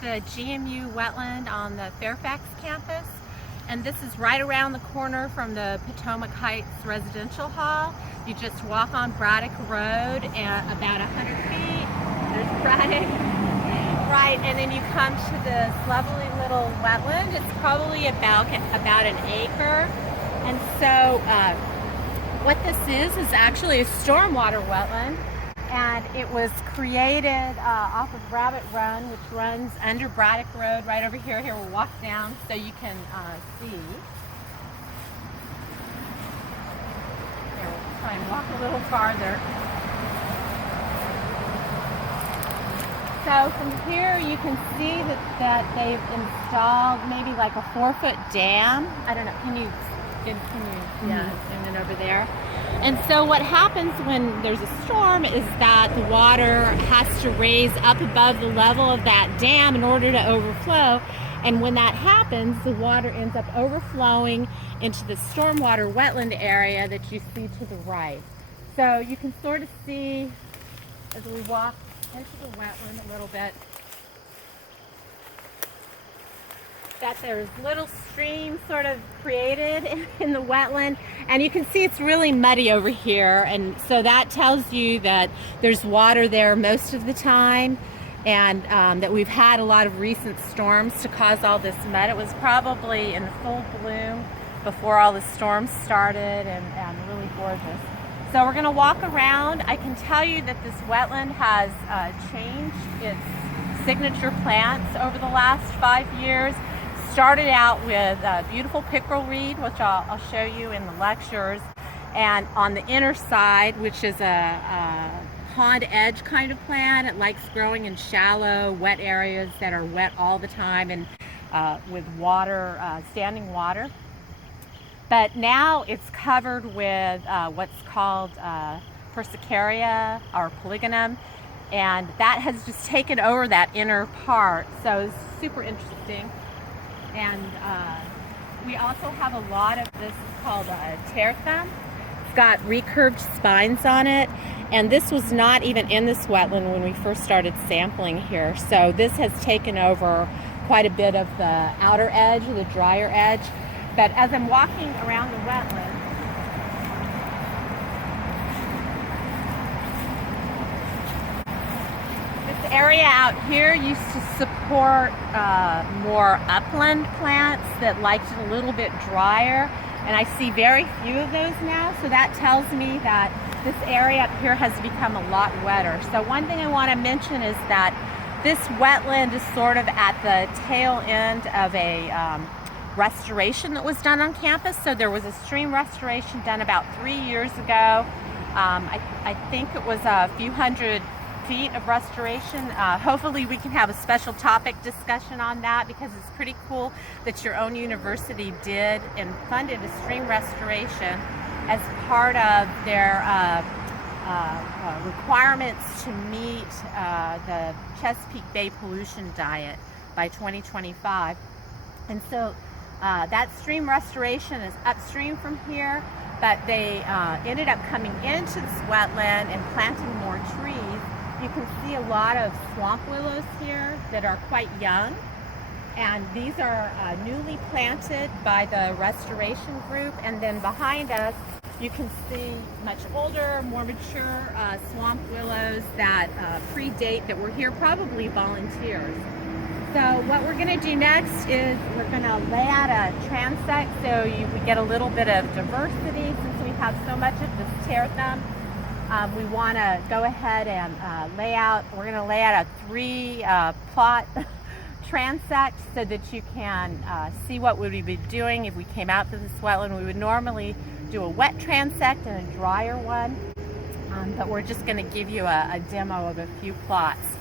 the GMU wetland on the Fairfax campus, and this is right around the corner from the Potomac Heights Residential Hall. You just walk on Braddock Road and about 100 feet. There's Braddock, right, and then you come to this lovely little wetland. It's probably about an acre, and so what this is actually a stormwater wetland. And it was created off of Rabbit Run, which runs under Braddock Road right over here. Here, we'll walk down so you can see. Here, we'll try and walk a little farther. So from here you can see that they've installed maybe like a 4-foot dam. I don't know, can you yeah, zoom in over there? And so what happens when there's a storm is that the water has to raise up above the level of that dam in order to overflow. And when that happens, the water ends up overflowing into the stormwater wetland area that you see to the right. So you can sort of see as we walk into the wetland a little bit that there's little streams sort of created in the wetland, and you can see it's really muddy over here, and so that tells you that there's water there most of the time, and that we've had a lot of recent storms to cause all this mud. It was probably in full bloom before all the storms started, and really gorgeous. So we're going to walk around. I can tell you that this wetland has changed its signature plants over the last 5 years. Started out with beautiful pickerel reed, which I'll show you in the lectures, and on the inner side, which is a pond edge kind of plant. It likes growing in shallow, wet areas that are wet all the time and with water, standing water. But now it's covered with what's called Persicaria or polygonum, and that has just taken over that inner part. So it's super interesting. And we also have a lot of this called tear thumb. It's got recurved spines on it, and this was not even in this wetland when we first started sampling here. So this has taken over quite a bit of the outer edge, the drier edge. But as I'm walking around the wetland, this area out here used to support more upland plants that liked it a little bit drier, and I see very few of those now, so that tells me that this area up here has become a lot wetter. So one thing I want to mention is that this wetland is sort of at the tail end of a restoration that was done on campus. So there was a stream restoration done about 3 years ago. I think it was a few hundred feet of restoration. Hopefully we can have a special topic discussion on that, because it's pretty cool that your own university did and funded a stream restoration as part of their requirements to meet the Chesapeake Bay pollution diet by 2025. And so that stream restoration is upstream from here, but they ended up coming into this wetland and planting more trees. You can see a lot of swamp willows here that are quite young, and these are newly planted by the restoration group. And then behind us you can see much older, more mature swamp willows that predate, that were here, probably volunteers. So what we're going to do next is we're going to lay out a transect so we get a little bit of diversity. Since we have so much of this tear thumb, we want to go ahead and we're going to lay out a 3-plot transect so that you can see what we would be doing if we came out to this wetland. We would normally do a wet transect and a drier one, but we're just going to give you a demo of a few plots.